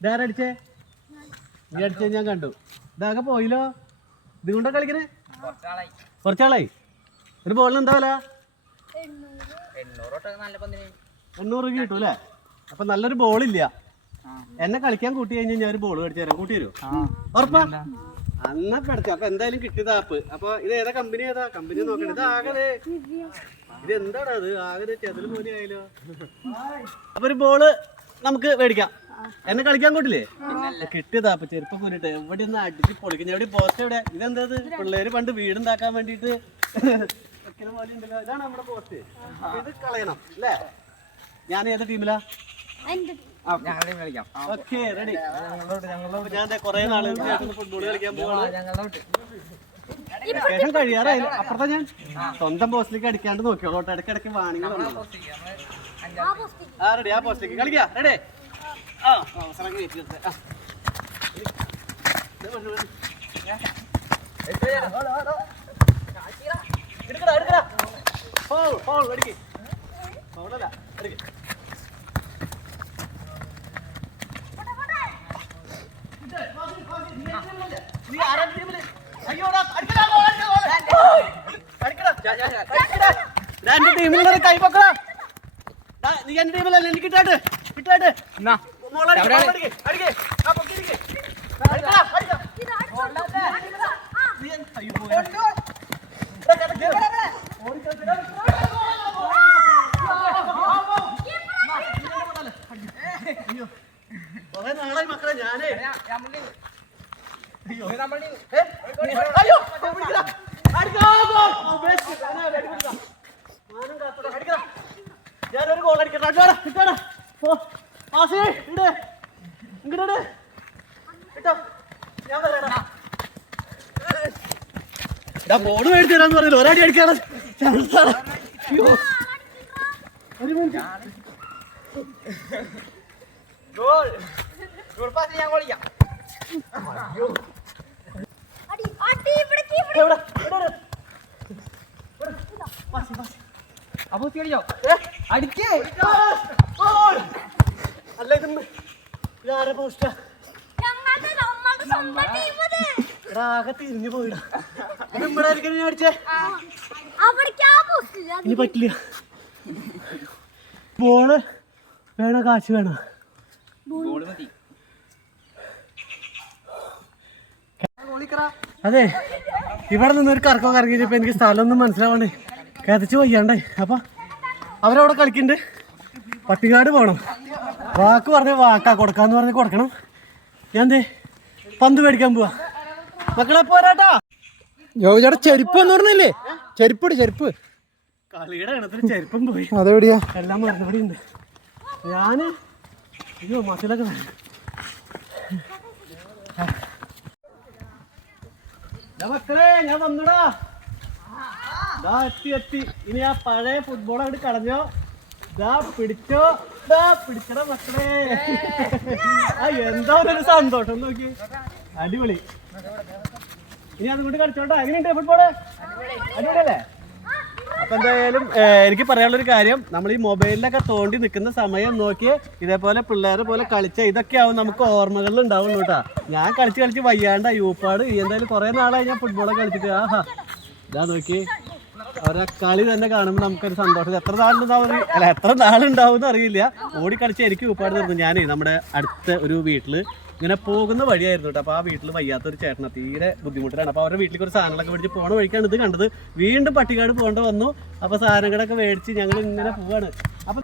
ഇതാരടിച്ചേ? നീ അടിച്ചേ ഞാൻ കണ്ടു. ഇതാകെ പോയില്ലോ. ഇത് കൊണ്ടാ കളിക്കണേ? കുറച്ചാളായി. ഒരു ബോളിന് എന്താ വില? എണ്ണൂറ് രൂപ കിട്ടും അല്ലേ? അപ്പൊ നല്ലൊരു ബോളില്ല എന്നെ കളിക്കാൻ കൂട്ടി കഴിഞ്ഞാൽ ഞാൻ ഒരു ബോൾ മേടിച്ചു തരാം. കൂട്ടി തരുമോ ഉറപ്പാ? അന്നൊക്കെ പഠിച്ചു അപ്പൊ എന്തായാലും കിട്ടിയത് ആപ്പ് അപ്പൊ ഇത് ഏതാ കമ്പനി ഏതാ? കമ്പനി നോക്കണേ ഇത് ആകെ. ഇത് എന്താടാ അത്? ആകെ ചെതൽ പോലെ ആയാലോ അപ്പൊ ഒരു ബോൾ നമുക്ക് മേടിക്കാം. എന്നെ കളിക്കാൻ കൂട്ടില്ലേ? കിട്ടിയതാ അപ്പൊ ചെരുപ്പം കൂടിട്ട് എവിടെ ഒന്ന് അടിച്ച് പൊളിക്കുന്ന. എവിടെ പോസ്റ്റ് എവിടെ? ഇതെന്താ ഇത് പിള്ളേര് പണ്ട് വീടുണ്ടാക്കാൻ വേണ്ടിട്ട് പോലെ ഉണ്ടല്ലോ. ഇതാണ് നമ്മുടെ പോസ്റ്റ്. ഇത് കളയണം അല്ലേ? ഞാൻ ഏത് ടീമിലാ? Okay ready. ഞാൻ കൊറേ നാൾ ഫുട്ബോൾ കളിക്കാൻ പോവാണ്. ശേഷം കഴിയാറായി അപ്പുറത്തെ ഞാൻ സ്വന്തം പോസ്റ്റിലേക്ക് അടിക്കാണ്ട് നോക്കിയോട്ടെ ഇടയ്ക്കിടയ്ക്ക് ഇടയ്ക്ക് ഇടയ്ക്ക് വാണിങ്ങൾ ആ റെഡി ആ പോസ്റ്റിലേക്ക്. കളിക്കാ റെഡി. ആ അവസരം കയറ്റി വെച്ചേ. ആ. ദേ വരൂ, വരൂ. എടുക്കടാ എടുക്കടാ ഫോൾ ഫോൾ അടിക്ക് ഫോളല്ല അടിക്ക് നീ ആരാ ടീമിൽ അയ്യോടാ അടിക്കടാ അടിക്കടാ. അടിക്കടാ എന്റെ ടീമിലുള്ള കൈ നീ എന്റെ ടീമിലല്ല എനിക്ക് നാളായി മക്കളെ ഞാനേ. അയ്യോ? അയ്യോ. ഞാനൊരു ഗോൾ അടിക്കട്ടെ. അടിക്കാടാ കിട്ടാടാ ബോർഡ് മേടിച്ചു തരാന്ന് പറഞ്ഞില്ല? ഒരടി അടിക്കാണ് അയ്യോ. ഒരു മിനിറ്റ്. ഗോൾ. ഗോൾ പാസ് ഞാൻ കളിക്കാം ഇവിടെ? Pass, pass. അപ്പൊ കളിച്ചോ ഏ? അടിക്കേ. അല്ല ഇത് ഇതാരെ പോസ്റ്റാ എടാ ആകെ തിരിഞ്ഞു പോയിടാ. ഇത് ഇവിടെ ആയിരിക്കും ഞാൻ അടിച്ചേ? ഇനി പറ്റില്ല. ബോൾ വേണോ കാശ് വേണോ? അതെ ഇവിടെ നിന്ന് ഒരു കറക്കം കറങ്ങിയപ്പോ എനിക്ക് സ്ഥലമൊന്നും മനസ്സിലാവണ്ടേ. കതച്ച് വയ്യാണ്ടേ അപ്പൊ അവരവിടെ കളിക്കുന്നുണ്ട് പട്ടികാട് പോണം. വാക്ക് പറഞ്ഞ വാക്കാ കൊടുക്കാന്ന് പറഞ്ഞ് കൊടുക്കണം. ഞാൻ എന്തേ? പന്ത് മേടിക്കാൻ പോവാ. മക്കളെ പോരാട്ടാ. ജോജിയുടെ ചെരുപ്പ് എന്ന് പറഞ്ഞില്ലേ? ചെരുപ്പടി ചെരുപ്പ്. കളിയുടെ ഇടത്തിൽ ചെരുപ്പും പോയി. അതെവിടെയാ? എല്ലാം മറന്നവിടെ ഉണ്ട്. ഞാൻ അയ്യോ മസിലൊക്കെ മക്കളെ ഞാൻ വന്നുടാ. ദാ എത്തി എത്തി. ഇനി ആ പഴയ ഫുട്ബോൾ അങ്ങോട്ട് കളഞ്ഞോ. ദാ പിടിച്ചോ. ദാ പിടിച്ചട മക്കളെ. ആ എന്താ ഒരു സന്തോഷം നോക്കി. അടിപൊളി. ഇനി അതുകൊണ്ട് കളിച്ചോട്ടോ. എങ്ങനെയുണ്ട് ഫുട്ബോൾ അടിപൊളിയല്ലേ? അപ്പൊ എന്തായാലും എനിക്ക് പറയാനുള്ളൊരു കാര്യം. നമ്മൾ ഈ മൊബൈലിലൊക്കെ തോണ്ടി നിൽക്കുന്ന സമയം നോക്കി ഇതേപോലെ പിള്ളേരെ പോലെ കളിച്ച ഇതൊക്കെയാവും നമുക്ക് ഓർമ്മകളിൽ ഉണ്ടാവുള്ളൂ കേട്ടോ. ഞാൻ കളിച്ച് കളിച്ച് വയ്യാണ്ട യൂപ്പാട് എന്തായാലും കുറെ നാളായി ഞാൻ ഫുട്ബോളൊക്കെ കളിച്ചിട്ട്. ആഹാ. ഇതാ നോക്കി അവരെ കളി തന്നെ കാണുമ്പോൾ നമുക്കൊരു സന്തോഷം. എത്ര നാളുണ്ടാവും അല്ല എത്ര നാളുണ്ടാവും അറിയില്ല. ഓടി കളിച്ച് എനിക്ക് ഉപ്പാട് തീർന്നു ഞാനേ നമ്മുടെ അടുത്ത ഒരു വീട്ടിൽ ഇങ്ങനെ പോകുന്ന വഴിയായിരുന്നു കേട്ടോ. അപ്പോൾ ആ വീട്ടിൽ വയ്യാത്തൊരു ചേട്ടന തീരെ ബുദ്ധിമുട്ടിലാണ്. അപ്പോൾ അവരുടെ വീട്ടിൽ ഒരു സാധനങ്ങളൊക്കെ മേടിച്ച് പോണ വഴിക്കാണ് ഇത് കണ്ടത്. വീണ്ടും പട്ടിക്കാട് പോകേണ്ട വന്നു. അപ്പോൾ സാധനങ്ങളൊക്കെ മേടിച്ച് ഞങ്ങൾ ഇങ്ങനെ പോവാണ്. അപ്പം